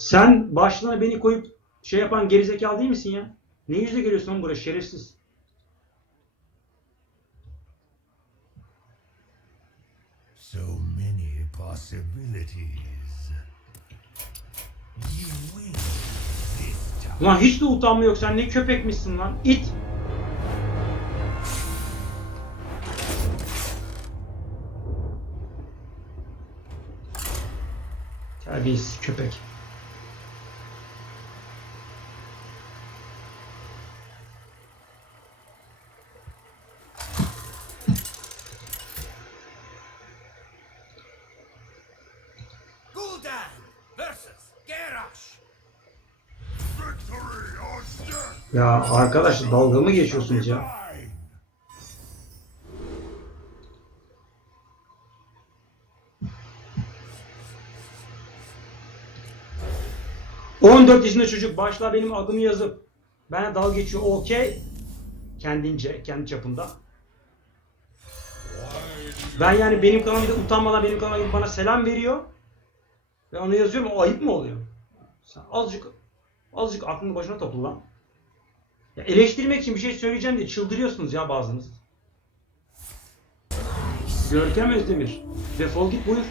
Sen başlığına beni koyup şey yapan gerizekalı değil misin ya? Ne yüzle geliyorsun oğlum buraya şerefsiz? So many possibilities. Ulan hiç de utanma yok. Sen ne köpekmişsin lan. İt. Terbiyesiz köpek. Gul'dan versus Garrosh. Ya arkadaş dalga mı geçiyorsunuz ya? Mine. 14 yaşında çocuk başla benim adımı yazıp bana dalga geçiyor. Okey. Kendince, kendi çapında. Ben yani benim kanalıma utanmadan benim kanalıma bana selam veriyor. Ve onu yazıyorum. O ayıp mı oluyor? Sen azıcık azıcık aklını başına topla lan. Ya eleştirmek için bir şey söyleyeceğim diye çıldırıyorsunuz ya bazınız. Görkem Özdemir. Defol git buyur.